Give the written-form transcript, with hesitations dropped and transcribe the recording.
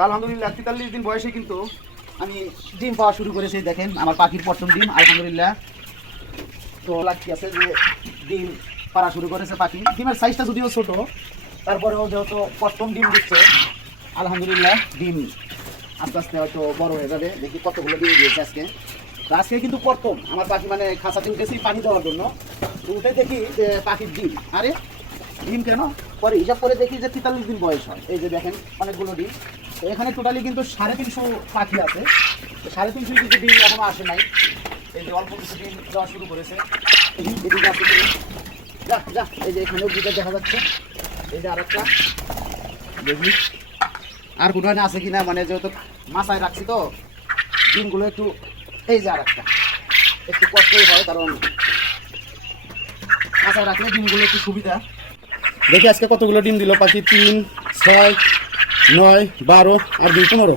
আলহামদুলিল্লাহ 43 দিন বয়সে কিন্তু আমি ডিম পাওয়া শুরু করেছি। দেখেন আমার পাখির প্রথম ডিম আলহামদুলিল্লাহ। তো লাগতে আছে যে ডিম পাড়া শুরু করেছে পাখি। ডিমের সাইজটা যদিও ছোট, তারপরেও যেহেতু প্রথম ডিম দিচ্ছে আলহামদুলিল্লাহ, ডিম আস্তে আস্তে হয়তো বড় হয়ে যাবে। দেখি কতগুলো ডিম দিয়েছে আজকে। তো আজকে কিন্তু প্রথম আমার পাখি মানে খাঁচাতে উঠেছি পানি দেওয়ার জন্য। তো উঠে দেখি যে পাখির ডিম, আরে ডিম কেন, পরে হিসাব করে দেখি যে 43 দিন বয়স হয়। এই যে দেখেন অনেকগুলো ডিম। তো এখানে টোটালি কিন্তু 350 পাখি আছে। তো 350 কিন্তু ডিম এখনো আসে নাই। এই যে অল্প কিছু ডিম দেওয়া শুরু করেছে। এদিকে আসতে যা যা, এই যে এখানেও দুটো দেখা যাচ্ছে। এই যে আরেকটা দেখি আর কোনো আছে কিনা, মানে যেহেতু মাথায় রাখছি তো ডিমগুলো একটু, এই যে আরেকটা একটু কষ্টই হয়, কারণ মাথায় রাখলে ডিমগুলো একটু সুবিধা। দেখি আজকে কতগুলো ডিম দিল পাখি। 3, 6, 9, 12 আর 2, 15।